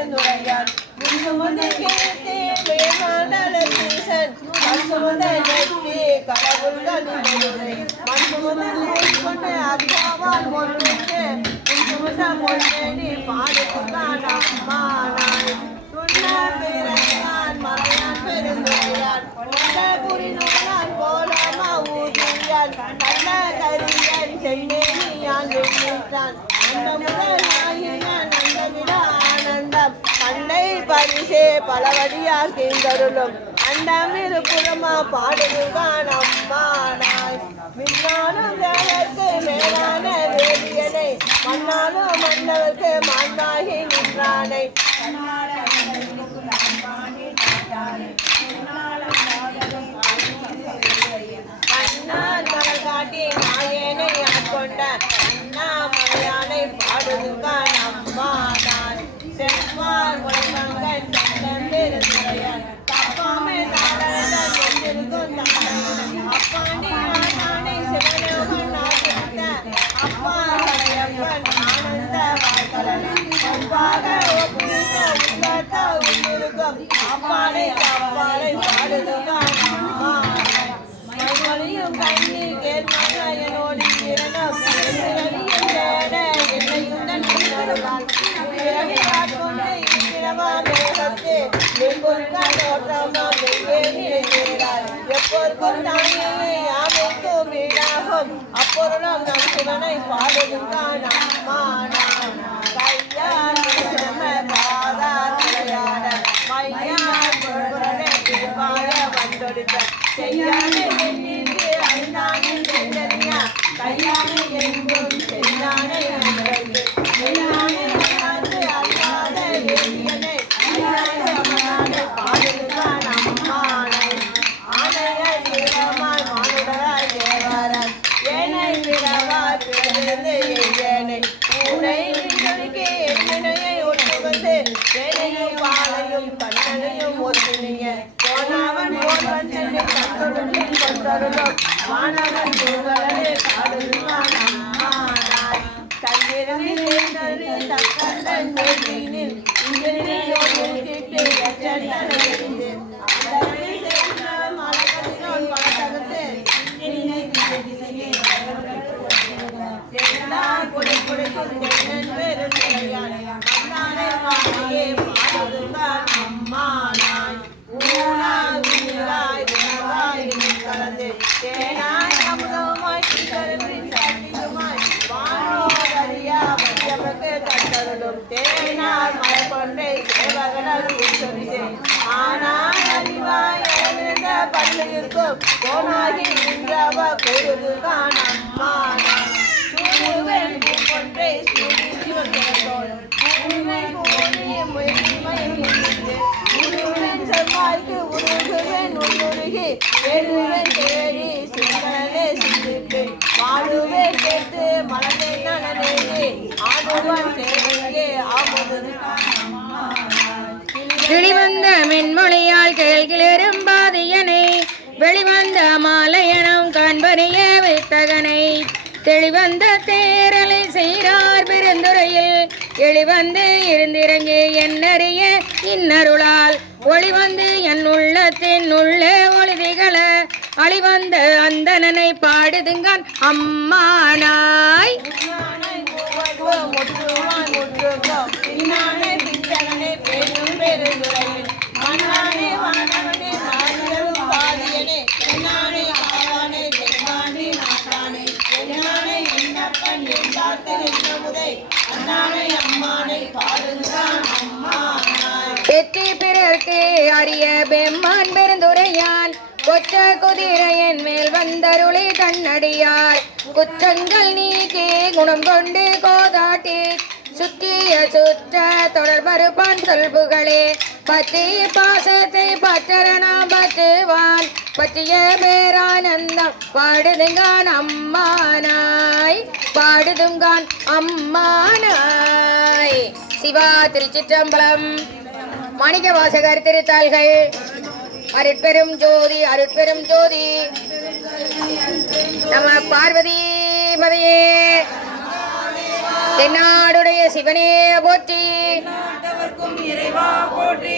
பெருந்துரையான் முன்சுமந்த கேட்டே வேமாண்டல சீசன் மண்சுமந்த நெட்டி கடவுள்கள் பெருரை மண்சுமந்த கொண்டு அத்தாவால் ஒன்றுக்கு முன்சுமந்த பொன்னேடி பாடுத்தான் அம்மா நாய் துண்ண பிறந்தான் மறையான் பெருந்துரையான் புரி நூலான் போலாமா ஊதியான் கண்ண கரியன் சென்னேனியான் வெள்ளித்தான் அந்த முதல் ஆகியான் அந்த விட ஆனந்தம் கண்ணை பரிசே பலவடியார் தீந்தருளும் அண்டமிரு புறமா பாடுவான் அம்மா நாய் விண்ணாலும் வேலைக்கு மேலான வேதியனை மண்ணாலும் மன்னவர்க்கு மாண்டாகி நின்றானை கண்ணால் மலர் காட்டி நாயனை ஆட்கொண்ட அண்ணாமலையானை பாடுவான் அம்மா நான் செவ்வார் குலமங்கன் தன்னம் பெருந்துரையான் தப்பாமை தாளர்கள் கொண்டிருக்கும் தந்தை அப்பாண்டி ஆனானை சிவலோகன் நாட்டிட்ட அப்பா கலையப்பன் ஆனந்த வாய்கலன் அப்பாக ஒப்புவித்த உள்ளத்த உள்ளிருக்கும் அப்பாலை தப்பாலை பாடுவான் அம்மா மறுமொழியும் கண்ணீர் கேட்மகனோடு இரணம் எதிரடியும் தேட என்னையுடன் நின்றருவான் பிறகு காட்கொண்டு இப்பிரவா மேகத்து எங்கொருக்கா தோற்றமா வெவ்வேறு இருக்கிறார் எப்பொருக்கும் தானே யாவைக்கும் வீடாகும் அப்பொருளும் நம் சிவனை பாடுகின்றான் அம்மா நான் கையால் பாதா தலையாட மையால் பொருளை திருவாய வந்தொடுத்த செய்யானே எண்ணிற்கு அந்தானே சென்றறியா கையானே எங்கும் செல்லானே அன்பருக்கு எல்லானே அல்லாது அல்லாத வேதியனை அல்லாத பாடுகிறான் அம்மானை ஆனையை வீரமாய் மானுடராய் தேவராய் ஏனை விடவாய் பிறந்திருந்து எய்யனை உனை நின்றொழுக்கி எண்ணினையை ஒட்டுவது வேலையை வாழையும் கண்ணனையும் ஒத்துணைய போனவன் போல்வன் சென்று கண்கொடுக்கில் கொண்டருளும் வானவன் பூங்களே பாடுவான் அம்மா நாய் தந்திரனை தேர்ந்தறி தக்கண்டன் நோக்கினில் இந்திரனில் யோகித்து எச்சரித்தனை எரிந்து அந்தனை சேர்ந்த மலக்கத்தினோன் பலத்தகத்து குடைக்கும் தென்னன் பெருந்துரையான் அண்ணானை மாலையே பாடுகிறான் அம்மா நாய் ஊனா வீராய் உணவாய் கலந்து தேனாய் அமுதமாய் கரும்பின் சாட்சியுமாய் வானோதரியா வஞ்சமக்கு தந்தருளும் தேனார் மலை கொண்டை சேவகனால் உச்சரித்து ஆனால் அறிவாய் எழுந்த பள்ளியிருக்கும் கோனாகி நின்றவ கூறுதுதான் அம்மா நாய் சூடுவன் பூக்கொன்றை சூடி சிவத்தோள் பூமை கோணி முயற்சிமை உருவன் செவ்வாய்க்கு உருகுவன் உள்ளுருகி எழுவன் தேடி சிங்களே சிந்தித்து பாடுவேன் கேட்டு மலத்தை நனநேகி ஆடுவான் தேவையே ஆமுது கிளிவந்த மென்மொழியால் கேள்கிளரும் பாதியனை வெளிவந்த மாலையனம் காண்பறிய வித்தகனை தெளிவந்த தேரலை செய்கிறார் பெருந்துரையில் எளிவந்து இருந்திறங்கி என்னறிய இன்னருளால் ஒளிவந்து என் உள்ளத்தின் உள்ள ஒளிதிகள அழிவந்த அந்தனனை பாடுதுங்கான் அம்மானாய் வெற்றி பிறர்க்கு அரிய பெம்மான் பெருந்துரையான் கொச்ச குதிரையின் மேல் வந்தருளி தன்னடியார் குற்றங்கள் நீக்கி குணம் கொண்டு கோதாட்டி சுற்றிய சுற்ற தொடர்பருப்பான் சொல்புகளே பற்றிய பாசத்தை பற்றரணாம் பற்றுவான் பற்றிய பேரானந்தம் பாடுதுங்கான் அம்மானாய் பாடுதுங்கான் அம்மானாய். சிவா திருச்சிற்றம்பலம். மாணிக்க வாசகர் திருத்தாள்கள். அருட்பெரும் ஜோதி அருட்பெரும் ஜோதி. நம பார்வதி மதையே. தென்னாடுடைய சிவனே போற்றி. போர்க்கும் இறைவா போற்றி